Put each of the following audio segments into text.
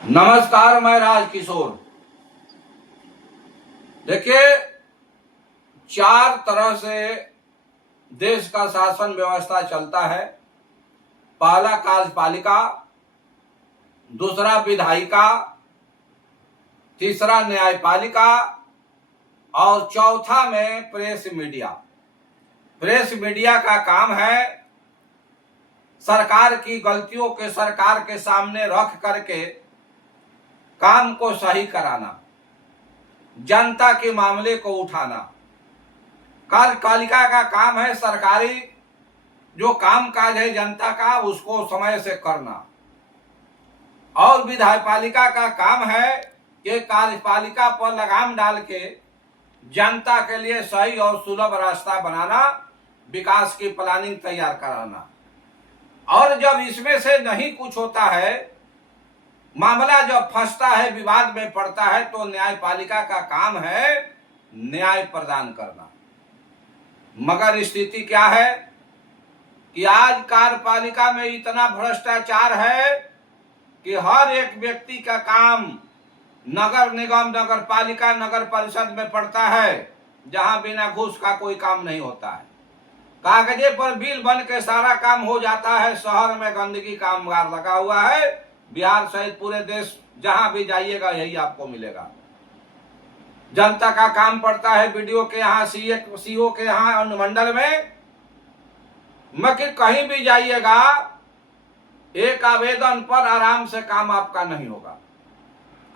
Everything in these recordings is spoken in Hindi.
नमस्कार, मैं राज किशोर। देखिए, चार तरह से देश का शासन व्यवस्था चलता है। पहला कार्यपालिका, दूसरा विधायिका, तीसरा न्यायपालिका और चौथा में प्रेस मीडिया। प्रेस मीडिया का काम है सरकार की गलतियों के सरकार के सामने रख करके काम को सही कराना, जनता के मामले को उठाना। कार्यपालिका का काम है सरकारी जो कामकाज है जनता का उसको समय से करना, और विधायपालिका का काम है कि कार्यपालिका पर लगाम डाल के जनता के लिए सही और सुलभ रास्ता बनाना, विकास की प्लानिंग तैयार कराना। और जब इसमें से नहीं कुछ होता है, मामला जब फंसता है, विवाद में पड़ता है, तो न्यायपालिका का काम है न्याय प्रदान करना। मगर स्थिति क्या है कि आज कार्यपालिका में इतना भ्रष्टाचार है कि हर एक व्यक्ति का काम नगर निगम, नगर पालिका, नगर परिषद में पड़ता है, जहां बिना घूस का कोई काम नहीं होता है। कागजे पर बिल बन के सारा काम हो जाता है। शहर में गंदगी कामगार लगा हुआ है। बिहार सहित पूरे देश जहां भी जाइएगा यही आपको मिलेगा। जनता का काम पड़ता है बीडीओ के यहाँ, सीओ के यहाँ, अनुमंडल में। मगर कहीं भी जाइएगा, एक आवेदन पर आराम से काम आपका नहीं होगा।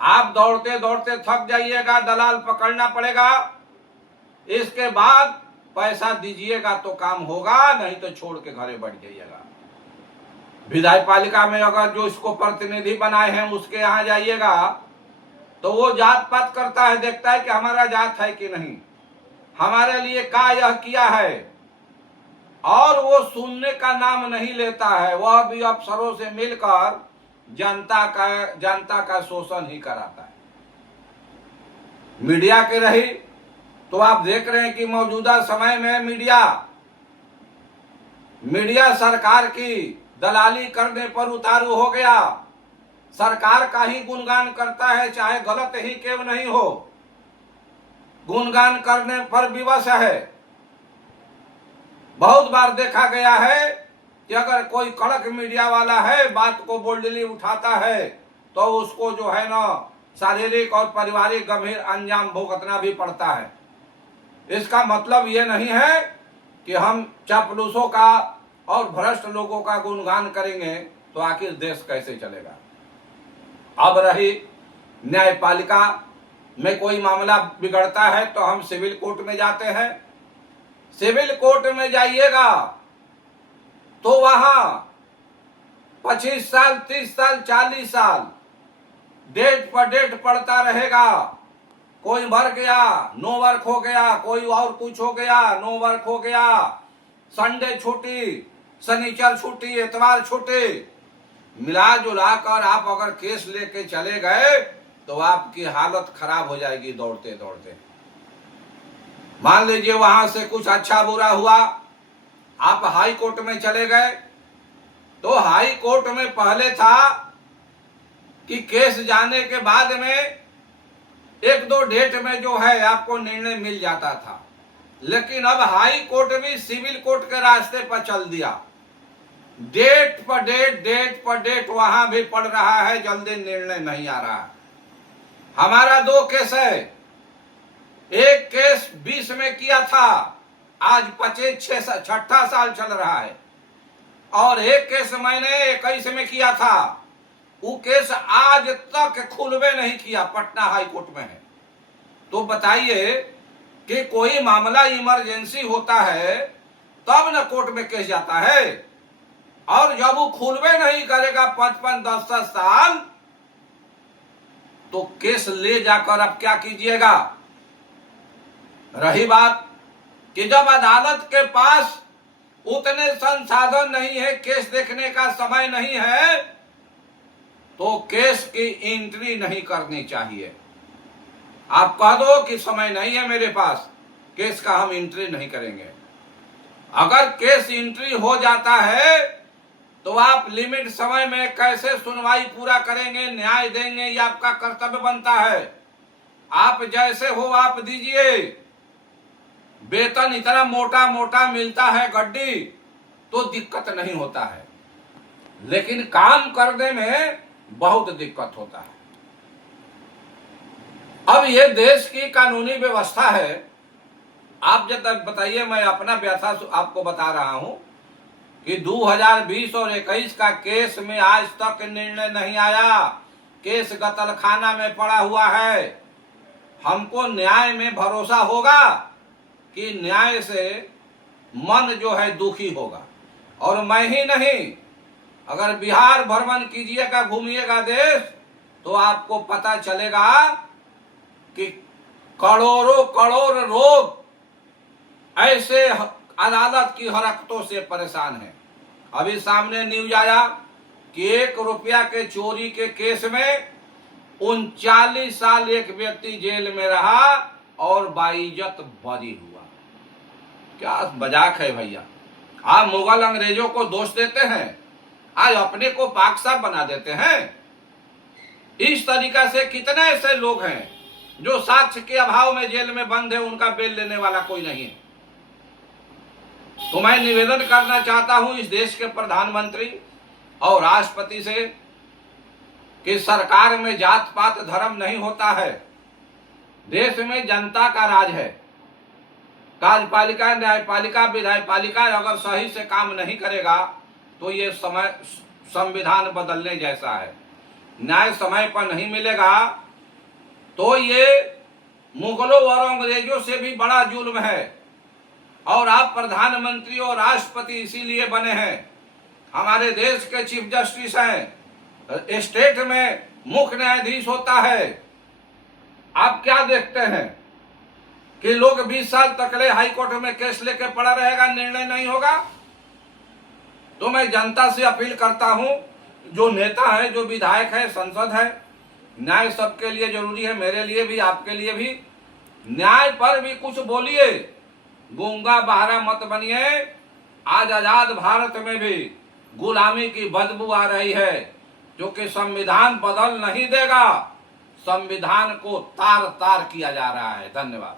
आप दौड़ते दौड़ते थक जाइएगा, दलाल पकड़ना पड़ेगा, इसके बाद पैसा दीजिएगा तो काम होगा, नहीं तो छोड़ के घरे बैठ जाइएगा। विधायपालिका में अगर जो इसको प्रतिनिधि बनाए हैं उसके यहाँ जाइएगा तो वो जात पात करता है, देखता है कि हमारा जात है कि नहीं, हमारे लिए क्या यह किया है, और वो सुनने का नाम नहीं लेता है। वह भी अफसरों से मिलकर जनता का शोषण ही कराता है। मीडिया के रही तो आप देख रहे हैं कि मौजूदा समय में मीडिया सरकार की दलाली करने पर उतारू हो गया। सरकार का ही गुणगान करता है, चाहे गलत ही क्यों नहीं हो, गुणगान करने पर विवश है। बहुत बार देखा गया है कि अगर कोई कड़क मीडिया वाला है, बात को बोल्डली उठाता है, तो उसको जो है ना शारीरिक और पारिवारिक गंभीर अंजाम भुगतना भी पड़ता है। इसका मतलब ये नहीं है कि हम चापलूसों का और भ्रष्ट लोगों का गुणगान करेंगे तो आखिर देश कैसे चलेगा। अब रही न्यायपालिका में कोई मामला बिगड़ता है तो हम सिविल कोर्ट में जाते हैं। सिविल कोर्ट में जाइएगा तो वहां 25 साल, 30 साल, 40 साल डेट पर डेट पड़ता रहेगा। कोई मर गया, नो वर्क हो गया, कोई और कुछ हो गया, नो वर्क हो गया, संडे छुट्टी, शनिचर छुट्टी, इतवार छुट्टी, मिला जुला कर आप अगर केस लेके चले गए तो आपकी हालत खराब हो जाएगी दौड़ते दौड़ते। मान लीजिए वहां से कुछ अच्छा बुरा हुआ, आप हाई कोर्ट में चले गए, तो हाई कोर्ट में पहले था कि केस जाने के बाद में 1-2 डेट में जो है आपको निर्णय मिल जाता था, लेकिन अब हाई कोर्ट भी सिविल कोर्ट के रास्ते पर चल दिया। डेट पर डेट वहां भी पड़ रहा है, जल्दी निर्णय नहीं आ रहा है। हमारा 2 केस है। एक केस 20 में किया था, आज 6 साल चल रहा है, और एक केस मैंने 21 में किया था। वो केस आज तक खुलवे नहीं किया, पटना हाई कोर्ट में है। तो बताइए कि कोई मामला इमरजेंसी होता है तब न कोर्ट में केस जाता है, और जब वो खुलवे नहीं करेगा 5-5, 10-10 साल, तो केस ले जाकर अब क्या कीजिएगा। रही बात कि जब अदालत के पास उतने संसाधन नहीं है, केस देखने का समय नहीं है, तो केस की एंट्री नहीं करनी चाहिए। आप कह दो कि समय नहीं है मेरे पास, केस का हम एंट्री नहीं करेंगे। अगर केस एंट्री हो जाता है तो आप लिमिट समय में कैसे सुनवाई पूरा करेंगे, न्याय देंगे, ये आपका कर्तव्य बनता है। आप जैसे हो आप दीजिए। वेतन इतना मोटा मोटा मिलता है गड्डी, तो दिक्कत नहीं होता है, लेकिन काम करने में बहुत दिक्कत होता है। अब ये देश की कानूनी व्यवस्था है। आप जब तक बताइए, मैं अपना व्यथा आपको बता रहा हूं कि 2020 और 21 का केस में आज तक निर्णय नहीं आया। केस गतलखाना में पड़ा हुआ है। हमको न्याय में भरोसा होगा कि न्याय से मन जो है दुखी होगा। और मैं ही नहीं, अगर बिहार भ्रमण कीजिएगा, घूमिएगा देश, तो आपको पता चलेगा कि करोड़ों करोड़ लोग ऐसे अदालत की हरकतों से परेशान हैं। अभी सामने न्यूज आया कि 1 रुपया के चोरी के केस में 39 साल एक व्यक्ति जेल में रहा और बाइज्जत बरी हुआ। क्या मजाक है भैया। आप मुगल अंग्रेजों को दोष देते हैं, आज अपने को पाक साफ बना देते हैं। इस तरीका से कितने ऐसे लोग हैं जो साक्ष्य के अभाव में जेल में बंद है, उनका बेल लेने वाला कोई नहीं है। तो मैं निवेदन करना चाहता हूं इस देश के प्रधानमंत्री और राष्ट्रपति से कि सरकार में जात पात धर्म नहीं होता है। देश में जनता का राज है। कार्यपालिका, न्यायपालिका, विधायपालिका अगर सही से काम नहीं करेगा तो ये समय संविधान बदलने जैसा है। न्याय समय पर नहीं मिलेगा तो ये मुगलों और अंग्रेजों से भी बड़ा जुल्म है। और आप प्रधानमंत्री और राष्ट्रपति इसीलिए बने हैं। हमारे देश के चीफ जस्टिस हैं, स्टेट में मुख्य न्यायाधीश होता है। आप क्या देखते हैं कि लोग 20 साल तक हाई कोर्ट में केस लेके पड़ा रहेगा, निर्णय नहीं होगा। तो मैं जनता से अपील करता हूं, जो नेता है, जो विधायक है, संसद है, न्याय सबके लिए जरूरी है, मेरे लिए भी, आपके लिए भी। न्याय पर भी कुछ बोलिए, गूंगा बहरा मत बनिए। आज आजाद भारत में भी गुलामी की बदबू आ रही है, क्योंकि संविधान बदल नहीं देगा। संविधान को तार तार किया जा रहा है। धन्यवाद।